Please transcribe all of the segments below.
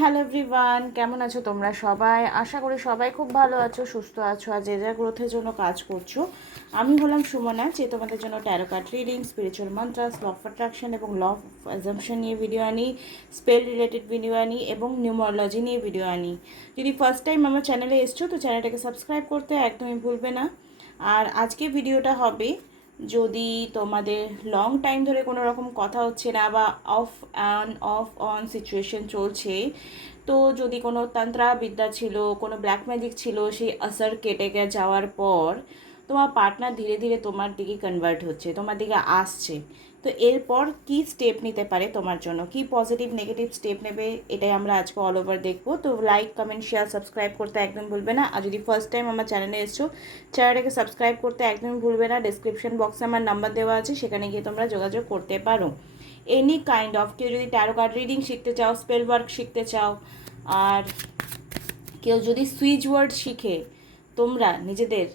Hello everyone, কেমন আছো তোমরা সবাই? আশা করি সবাই খুব ভালো আছো, সুস্থ আছো আর যে যা গ্রোথের জন্য কাজ করছো। আমি হলাম সুমনা, যে তোমাদের জন্য tarot card reading, spiritual mantras, law of attraction এবং ল অফ অ্যাজাম্পশন নিয়ে ভিডিও আনি, স্পেল রিলেটেড ভিডিও আনি এবং নিউমারোলজি নিয়ে ভিডিও আনি। যদি ফার্স্ট টাইম আমার চ্যানেলে এসছো তো চ্যানেলটাকে সাবস্ক্রাইব করতে একদমই ভুলবে না। আর আজকে ভিডিওটা হবে, যদি তোমাদের লং টাইম ধরে কোনো রকম কথা হচ্ছে না বা অফ অন সিচুয়েশন চলছে, তো যদি কোনো তন্ত্রা বিদ্যা ছিল, কোনো ব্ল্যাক ম্যাজিক ছিল, সেই আসর কেটে যাওয়ার পর তোমার পার্টনার ধীরে ধীরে তোমার দিকে কনভার্ট হচ্ছে, তোমার দিকে আসছে, তো এরপর কি স্টেপ নিতে পারে তোমার জন্য, কি পজিটিভ নেগেটিভ স্টেপ নেবে, এটাই আমরা আজকে অল ওভার দেখবো। তো লাইক কমেন্ট শেয়ার সাবস্ক্রাইব করতে একদম ভুলবে না। আর যদি ফার্স্ট টাইম আমার চ্যানেলে এসছো, চ্যানেলটাকে সাবস্ক্রাইব করতে একদমই ভুলবে না। ডিসক্রিপশন বক্সে আমার নাম্বার দেওয়া আছে, সেখানে গিয়ে তোমরা যোগাযোগ করতে পারো। এনি কাইন্ড অফ, কেউ যদি ট্যারো কার্ড রিডিং শিখতে চাও, স্পেল ওয়ার্ক শিখতে চাও, আর কেউ যদি সুইচ ওয়ার্ড শিখে তোমরা নিজেদের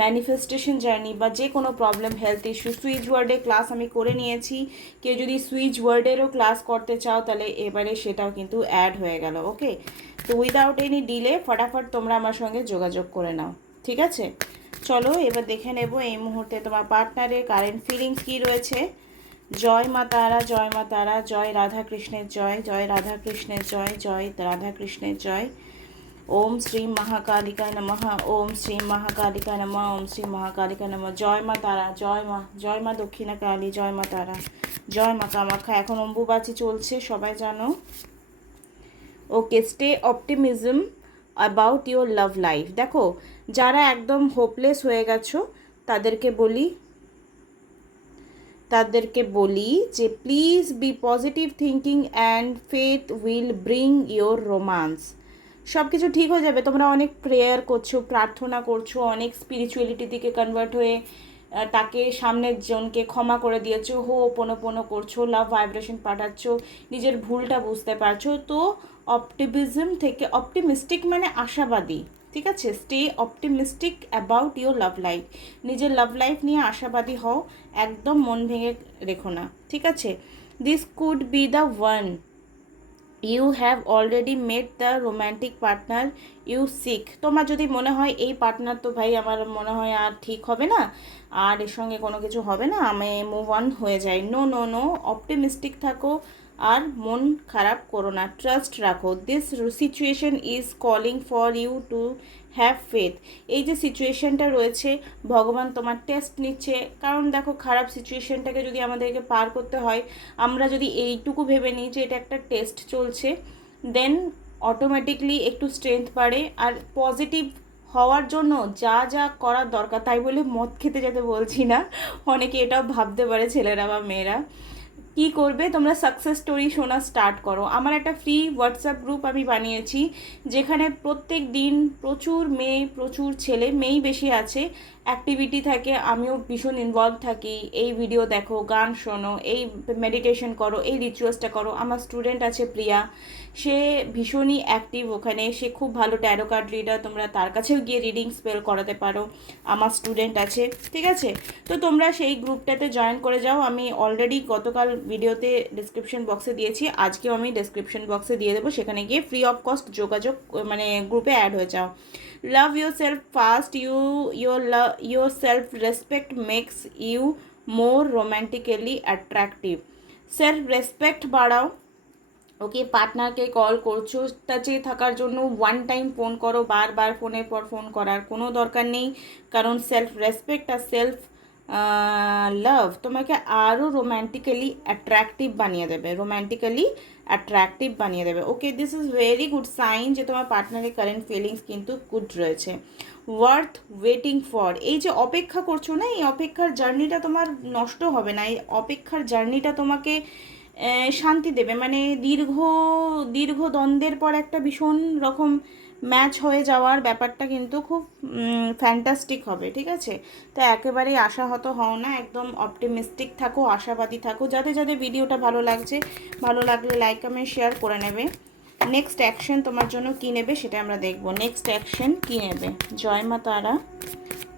ম্যানিফেস্টেশন জার্নি বা যে কোনো প্রবলেম, হেলথ ইস্যু, সুইচ ওয়ার্ডে ক্লাস আমি করে নিয়েছি। কেউ যদি সুইচ ওয়ার্ডেরও ক্লাস করতে চাও তাহলে এবারে সেটাও কিন্তু অ্যাড হয়ে গেল। ওকে, তো উইদাউট এনি ডিলে ফটাফট তোমরা আমার সঙ্গে যোগাযোগ করে নাও, ঠিক আছে? চলো এবার দেখে নেব এই মুহূর্তে তোমার পার্টনারের কারেন্ট ফিলিংস কী রয়েছে। জয় মা তারা, জয় মা তারা, জয় রাধা কৃষ্ণের জয়, জয় রাধা কৃষ্ণের জয়, জয় রাধা কৃষ্ণের জয়। ওম শ্রী মহাকালিকায় নমঃ, ওম শ্রী মহাকালিকায় নমঃ, ওম শ্রী মহাকালিকায় নমঃ। জয় মা তারা, জয় মা দক্ষিণা কালী, জয় মা তারা, জয় মা কামাখ্যা। এখন অম্বুবাচী চলছে, সবাই জানো। Okay, stay optimism about your love life. দেখো, যারা একদম হোপলেস হয়ে গেছো তাদেরকে বলি যে please be positive thinking and faith will bring your romance. সব কিছু ঠিক হয়ে যাবে। তোমরা অনেক প্রেয়ার করছো, প্রার্থনা করছো, অনেক স্পিরিচুয়ালিটির দিকে কনভার্ট হয়ে তাকে, সামনের জনকে ক্ষমা করে দিয়েছো, পোনো করছো, লাভ ভাইব্রেশন পাঠাচ্ছ, নিজের ভুলটা বুঝতে পারছো। তো অপটিমিজম থেকে, অপটিমিস্টিক মানে আশাবাদী, ঠিক আছে? Stay optimistic about your love life. নিজের লাভ লাইফ নিয়ে আশাবাদী হও, একদম মন ভেঙে রেখো না, ঠিক আছে? This could be the one, you have already met the romantic partner you seek. তোমার যদি মনে হয় এই পার্টনার তো ভাই আমার মনে হয় আর ঠিক হবে না, আর এর সঙ্গে কোনো কিছু হবে না, আমি মুভ অন হয়ে যাই, নো নো নো, অপটিমিস্টিক থাকো আর মন খারাপ করো না, ট্রাস্ট রাখো। This situation is calling for you to have faith. এই যে সিচুয়েশনটা রয়েছে, ভগবান তোমার টেস্ট নিচ্ছে। কারণ দেখো, খারাপ সিচুয়েশনটাকে যদি আমাদেরকে পার করতে হয়, আমরা যদি এইটুকু ভেবে নিই যে এটা একটা টেস্ট চলছে, দেন অটোমেটিকলি একটু স্ট্রেংথ বাড়ে। আর পজিটিভ হওয়ার জন্য যা যা করার দরকার, তাই বলে মদ খেতে যেতে বলছি না, অনেকে এটাও ভাবতে পারে, ছেলেরা বা মেয়েরা। কি করবে, তোমরা সাকসেস স্টোরি শোনা স্টার্ট করো। আমার একটা ফ্রি হোয়াটসঅ্যাপ গ্রুপ আমি বানিয়েছি, যেখানে প্রত্যেক দিন প্রচুর মেয়ে, প্রচুর ছেলে, মেয়েই বেশি আছে, অ্যাক্টিভিটি থাকে, আমিও ভীষণ ইনভলভ থাকি। এই ভিডিও দেখো, গান শোনো, এই মেডিটেশন করো, এই রিচুয়ালসটা করো। আমার স্টুডেন্ট আছে প্রিয়া, সে ভীষণই অ্যাক্টিভ ওখানে, সে খুব ভালো ট্যারো কার্ড রিডার, তোমরা তার কাছেও গিয়ে রিডিং স্পেল করাতে পারো, আমার স্টুডেন্ট আছে, ঠিক আছে? তো তোমরা সেই গ্রুপটাতে জয়েন করে যাও। আমি অলরেডি গতকাল ভিডিওতে ডিসক্রিপশন বক্সে দিয়েছি, আজকেও আমি ডিসক্রিপশন বক্সে দিয়ে দেবো, সেখানে গিয়ে ফ্রি অফ কস্ট যোগাযোগ, মানে গ্রুপে অ্যাড হয়ে যাও। Love yourself first, yourself respect makes you more romantically attractive. Self respect বাড়াও। ওকে, পার্টনারকে কল করছো, টাচে থাকার জন্য ওয়ান টাইম ফোন করো, বারবার ফোনের পর ফোন করার কোনো দরকার নেই। কারণ সেলফ রেসপেক্ট আর সেলফ লাভ তোমাকে আরও রোম্যান্টিক্যালি অ্যাট্রাকটিভ বানিয়ে দেবে, রোম্যান্টিক্যালি অ্যাট্রাকটিভ বানিয়ে দেবে। Okay, this is very good sign যে তোমার পার্টনারের কারেন্ট ফিলিংস কিন্তু গুড রয়েছে। ওয়ার্থ ওয়েটিং ফর, এই যে অপেক্ষা করছো না, এই অপেক্ষার জার্নিটা তোমার নষ্ট হবে না, এই অপেক্ষার জার্নিটা তোমাকে শান্তি দেবে। মানে দীর্ঘ দীর্ঘ দ্বন্দ্বের পর একটা ভীষণ রকম ম্যাচ হয়ে যাওয়ার ব্যাপারটা কিন্তু খুব ফ্যান্টাস্টিক হবে, ঠিক আছে? তো একেবারেই আশাহত হও না, একদম অপটিমিস্টিক থাকো, আশাবাদী থাকো। যাদের যাদের ভিডিওটা ভালো লাগছে, ভালো লাগলে লাইক কমেন্ট শেয়ার করে নেবে। নেক্সট অ্যাকশন তোমার জন্য কী নেবে সেটা আমরা দেখব। নেক্সট অ্যাকশন কী নেবে? জয় মা তারা,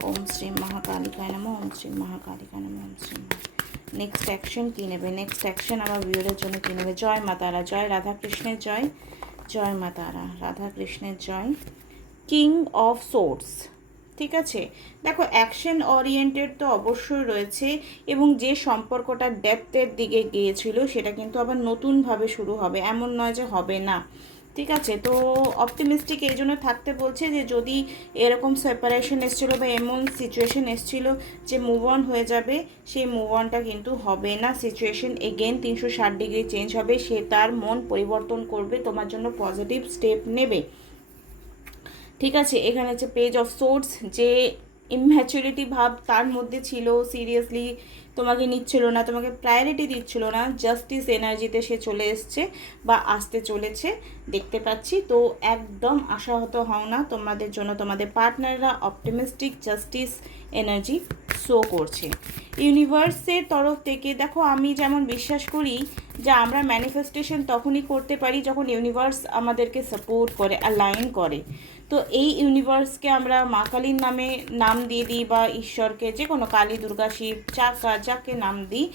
ওম শ্রী মহাকালিকায় নমঃ, ওম শ্রী মহাকালিকায় নমঃ, ওম শ্রী নেক্সট অ্যাকশন কী নেবে, নেক্সট অ্যাকশন আমার ভিউরের জন্য কী নেবে। জয় মা তারা, জয় রাধাকৃষ্ণের জয়, জয় মা তারা, রাধাকৃষ্ণের জয়। কিং অফ সোর্স, ঠিক আছে। দেখো অ্যাকশন ওরিয়েন্টেড তো অবশ্যই রয়েছে, এবং যে সম্পর্কটা ডেপথের দিকে গিয়েছিল সেটা কিন্তু আবার নতুনভাবে শুরু হবে, এমন নয় যে হবে না, ঠিক আছে। তো অপটিমিস্টিক এই জন্য থাকতে বলছে যে যদি এরকম সেপারেশন এসেছিলো বা এমন সিচুয়েশন এসেছিলো যে মুভ অন হয়ে যাবে, সেই মুভ অনটা কিন্তু হবে না। সিচুয়েশন এগেন 360 ডিগ্রি চেঞ্জ হবে, সে তার মন পরিবর্তন করবে, তোমার জন্য পজিটিভ স্টেপ নেবে, ঠিক আছে। এখানে হচ্ছে পেজ অফ সোর্স, যে ইম্যাচুরিটি ভাব তার মধ্যে ছিল, সিরিয়াসলি তোমাকে নিচ্ছিল না, তোমাকে প্রায়োরিটি দিচ্ছিল না, জাস্টিস এনার্জিতে সে চলে এসছে বা আসতে চলেছে দেখতে পাচ্ছি। তো একদম আশাহত হও না, তোমাদের জন্য তোমাদের পার্টনাররা অপটিমিস্টিক জাস্টিস এনার্জি শো করছে ইউনিভার্সের তরফ থেকে। দেখো আমি যেমন বিশ্বাস করি যে আমরা ম্যানিফেস্টেশন তখনই করতে পারি যখন ইউনিভার্স আমাদেরকে সাপোর্ট করে, অ্যালাইন করে। তো এই ইউনিভার্সকে আমরা মা কালীর নামে নাম দিয়ে দিই, বা ঈশ্বরকে যে কোনো কালী, দুর্গা, শিব, যাকে নাম দিই,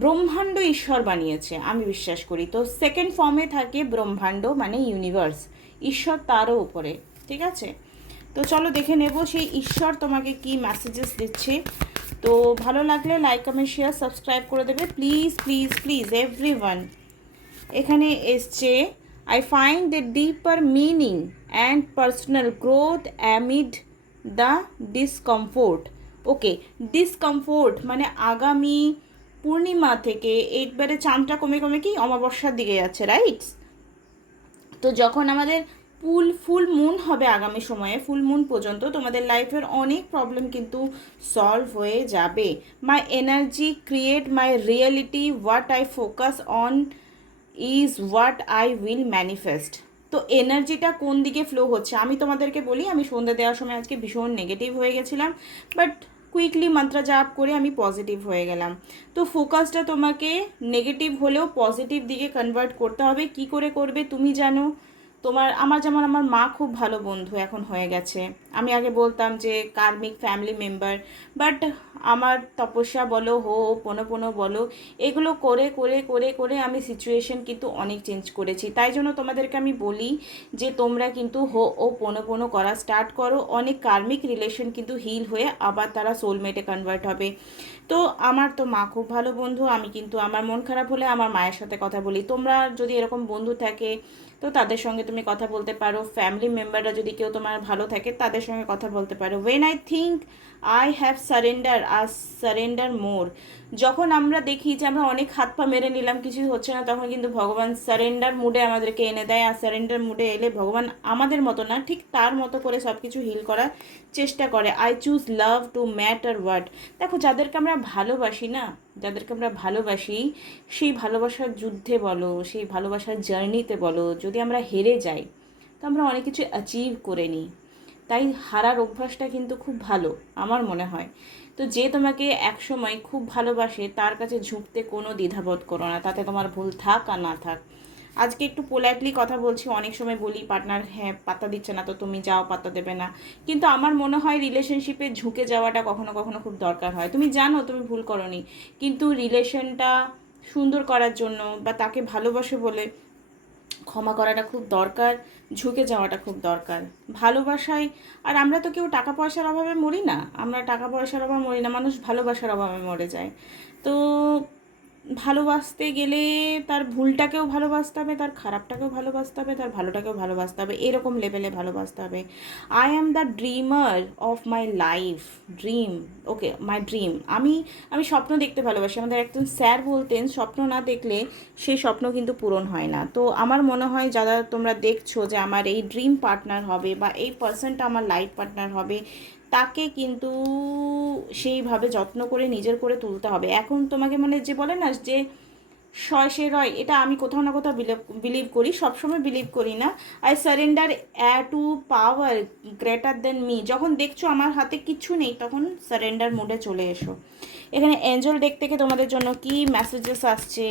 ব্রহ্মাণ্ড ঈশ্বর বানিয়েছে আমি বিশ্বাস করি। তো সেকেন্ড ফর্মে থাকে ব্রহ্মাণ্ড মানে ইউনিভার্স, ঈশ্বর তারও উপরে, ঠিক আছে। তো চলো দেখে নেব সেই ঈশ্বর তোমাকে কি মেসেজেস দিচ্ছে। তো ভালো লাগলে লাইক, কমেন্ট, শেয়ার, সাবস্ক্রাইব করে দেবে প্লিজ প্লিজ প্লিজ এভরিওয়ান। এখানে এসছে I find the deeper meaning and personal growth amid the discomfort. Okay, discomfort মানে আগামী পূর্ণিমা থেকে এইবারে চাঁদটা কমে কমে কি অমাবস্যার দিকে যাচ্ছে, রাইট। তো যখন আমাদের ফুল মুন হবে আগামী সময়ে, ফুল মুন পর্যন্ত তোমাদের লাইফের অনেক প্রবলেম কিন্তু সলভ হয়ে যাবে। My energy create my reality, what I focus on is what I will manifest. তো এনার্জিটা কোন দিকে ফ্লো হচ্ছে আমি তোমাদেরকে বলি। আমি সন্ধ্যা দেওয়ার সময় আজকে ভীষণ নেগেটিভ হয়ে গেছিলাম, বাট কুইকলি মন্ত্র জাপ করে আমি পজিটিভ হয়ে গেলাম। তো ফোকাসটা তোমাকে নেগেটিভ হলেও পজিটিভ দিকে কনভার্ট করতে হবে। কি করে করবে তুমি জানো। আমার যেমন আমার মা খুব ভালো বন্ধু এখন হয়ে গেছে। আমি আগে বলতাম যে কার্মিক ফ্যামিলি মেম্বার, বাট আমার তপস্যা বলো, পোনো বলো, এগুলো করে করে করে করে আমি সিচুয়েশন কিন্তু অনেক চেঞ্জ করেছি। তাই জন্য তোমাদেরকে আমি বলি যে তোমরা কিন্তু পোনো করা স্টার্ট করো। অনেক কার্মিক রিলেশন কিন্তু হিল হয়ে আবার তারা সোলমেটে কনভার্ট হবে। তো আমার তো মা খুব ভালো বন্ধু, আমি কিন্তু আমার মন খারাপ হলে আমার মায়ের সাথে কথা বলি। তোমরা যদি এরকম বন্ধু থাকে তো তাদের সঙ্গে তুমি কথা বলতে পারো। ফ্যামিলি মেম্বাররা যদি কেউ তোমার ভালো থাকে তাদের সঙ্গে কথা বলতে পারো। When I think I have surrender more. যখন আমরা দেখি যে আমরা অনেক হাত পা মেরে নিলাম, কিছু হচ্ছে না, তখন কিন্তু ভগবান সারেন্ডার মুডে আমাদেরকে এনে দেয়। আর সারেন্ডার মুডে এলে ভগবান আমাদের মতো না, ঠিক তার মতো করে সব কিছু হিল করার চেষ্টা করে। I choose love to matter what. দেখো যাদেরকে আমরা ভালোবাসি না, যাদেরকে আমরা ভালোবাসি, সেই ভালোবাসার যুদ্ধে বলো, সেই ভালোবাসার জার্নিতে বলো, যদি আমরা হেরে যাই তো আমরা অনেক কিছু অ্যাচিভ করে নিই। তাই হারার অভ্যাসটা কিন্তু খুব ভালো আমার মনে হয়। তো যে তোমাকে একসময় খুব ভালোবাসে তার কাছে ঝুঁকতে কোনো দ্বিধাবোধ করো না, তাতে তোমার ভুল থাক আর না থাক। আজকে একটু পোলাইটলি কথা বলছি, অনেক সময় বলি পার্টনার হ্যাঁ পাত্তা দিচ্ছে না তো তুমি যাও, পাত্তা দেবে না। কিন্তু আমার মনে হয় রিলেশনশিপে ঝুঁকে যাওয়াটা কখনো কখনো খুব দরকার হয়। তুমি জানো তুমি ভুল করোনি, কিন্তু রিলেশনটা সুন্দর করার জন্য বা তাকে ভালোবাসে বলে ক্ষমা করাটা খুব দরকার, ঝুঁকে যাওয়াটা খুব দরকার ভালোবাসায়। আর আমরা তো কেউ টাকা পয়সার অভাবে মরি না, আমরা টাকা পয়সার অভাবে মরি না, মানুষ ভালোবাসার অভাবে মরে যায়। তো ভালোবাসতে গেলে তার ভুলটাকেও ভালোবাসতে হবে, তার খারাপটাকেও ভালোবাসতে হবে, তার ভালোটাকেও ভালোবাসতে হবে, এরকম লেভেলে ভালোবাসতে হবে। I am the dreamer of my life, dream, okay my dream. আমি স্বপ্ন দেখতে ভালোবাসি। আমাদের একজন স্যার বলতেন স্বপ্ন না দেখলে সেই স্বপ্ন কিন্তু পূরণ হয় না। তো আমার মনে হয় যারা তোমরা দেখছো যে আমার এই ড্রিম পার্টনার হবে বা এই পার্সনটা আমার লাইফ পার্টনার হবে, তাকে কিন্তু সেইভাবে যত্ন করে নিজের করে তুলতে হবে। এখন তোমাকে মানে যে বলে না যে শয় সে রয়, এটা আমি কোথাও না কোথাও বিলিভ করি, সবসময় বিলিভ করি না। I surrender to power greater than me. যখন দেখছো আমার হাতে কিচ্ছু নেই তখন সারেন্ডার মোডে চলে এসো। এখানে এঞ্জেল ডেক থেকে তোমাদের জন্য কি মেসেজেস আসছে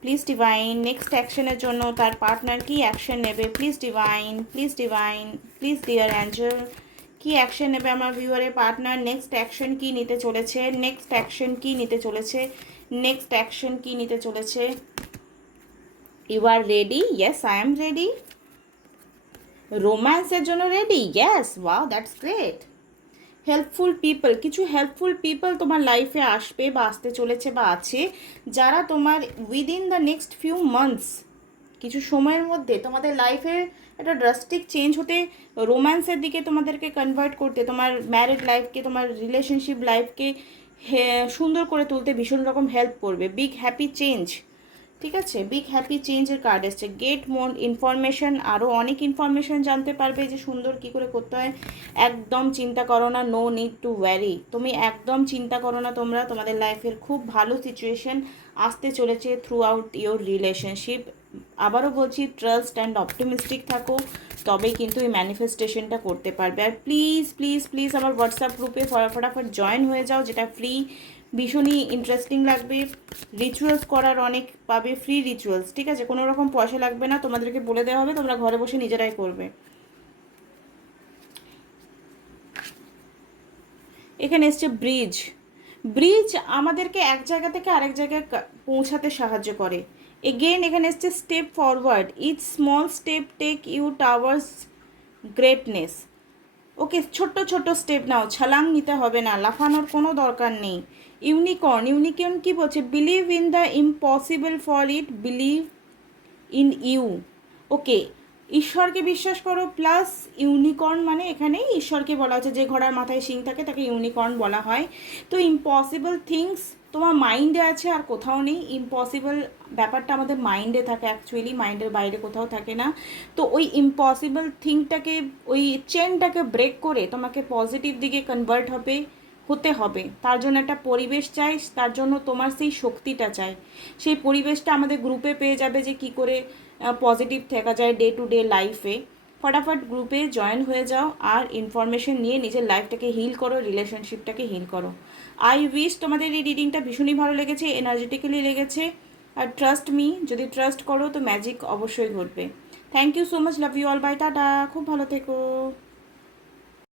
প্লিজ ডিভাইন। নেক্সট অ্যাকশনের জন্য তার পার্টনার কি অ্যাকশন নেবে please divine, please divine, please deer Angel, কি অ্যাকশন নেবে আমার ভিউয়ারের পার্টনার, নেক্সট অ্যাকশন কি নিতে চলেছে, নেক্সট অ্যাকশন কি নিতে চলেছে, নেক্সট অ্যাকশন কি নিতে চলেছে। You are ready? Yes I am ready. রোম্যান্সের জন্য রেডি? Yes, wow that's great. Helpful people, কিছু হেল্পফুল পিপল তোমার লাইফে আসবে বা আসতে চলেছে বা আছে, যারা তোমার within the next few months, কিছু সময়ের মধ্যে তোমাদের লাইফের একটা ড্রাস্টিক চেঞ্জ হতে, রোম্যান্সের দিকে তোমাদেরকে কনভার্ট করতে, তোমার ম্যারিড লাইফকে, তোমার রিলেশনশিপ লাইফকে সুন্দর করে তুলতে ভীষণ রকম হেল্প করবে। বিগ হ্যাপি চেঞ্জ, ঠিক আছে, বিগ হ্যাপি চেঞ্জের কার্ড এসছে। গেট মোর ইনফরমেশন, আরও অনেক ইনফরমেশন জানতে পারবে যে সুন্দর কী করে করতে হয়। একদম চিন্তা করো না, নো নিড টু ওয়ারি, তুমি একদম চিন্তা করো না, তোমরা তোমাদের লাইফের খুব ভালো সিচুয়েশন আসতে চলেছে থ্রু আউট ইয়োর রিলেশনশিপ। আবারও বলছি, ট্রাস্ট অ্যান্ড অপটিমিস্টিক থাকো, তবেই কিন্তু এই ম্যানিফেস্টেশনটা করতে পারবে। আর প্লিজ প্লিজ প্লিজ আমার হোয়াটসঅ্যাপ গ্রুপে ফটাফট জয়েন হয়ে যাও, যেটা ফ্রি, ভীষণই ইন্টারেস্টিং লাগবে। রিচুয়ালস করার অনেক পাবে, ফ্রি রিচুয়ালস, ঠিক আছে, কোনো রকম পয়সা লাগবে না, তোমাদেরকে বলে দেওয়া হবে, তোমরা ঘরে বসে নিজেরাই করবে। এখানে এসছে ব্রিজ। ব্রিজ আমাদেরকে এক জায়গা থেকে আরেক জায়গায় পৌঁছাতে সাহায্য করে। এগেন এখানে এসছে step forward, each small step take you towards greatness. Okay, ছোট্ট ছোট্ট স্টেপ নাও, ছালাং নিতে হবে না, লাফানোর কোনো দরকার নেই। ইউনিকর্ন, ইউনিকর্ন কি বলছে? Believe in the impossible for it believe in you. Okay, ঈশ্বরকে বিশ্বাস করো প্লাস ইউনিকর্ন, মানে এখানে ঈশ্বরকে বলা হচ্ছে, যে ঘোড়ার মাথায় শিং থাকে তাকে ইউনিকর্ন বলা হয়। তো ইম্পসিবল থিংস তোমার মাইন্ডে আছে, আর কোথাও নেই। ইম্পসিবল ব্যাপারটা আমাদের মাইন্ডে থাকে, অ্যাকচুয়ালি মাইন্ডের বাইরে কোথাও থাকে না। তো ওই ইম্পসিবল থিংটাকে, ওই চেনটাকে ব্রেক করে তোমাকে পজিটিভ দিকে কনভার্ট হতে হবে। তার জন্য একটা পরিবেশ চাই, তার জন্য তোমার সেই শক্তিটা চাই। সেই পরিবেশটা আমাদের গ্রুপে পেয়ে যাবে, যে কি করে পজিটিভ থাকা যায় ডে টু ডে লাইফে। ফটাফট গ্রুপে জয়েন হয়ে যাও, আর ইনফরমেশন নিয়ে নিজের লাইফটাকে হিল করো, রিলেশনশিপটাকে হিল করো। আই উইশ তোমাদের এই রিডিংটা ভীষণই ভালো লেগেছে, এনার্জেটিক্যালি লেগেছে। আর ট্রাস্ট মি, যদি ট্রাস্ট করো তো ম্যাজিক অবশ্যই ঘটবে। Thank you so much, love you all, bye, টাটা, খুব ভালো থেকো।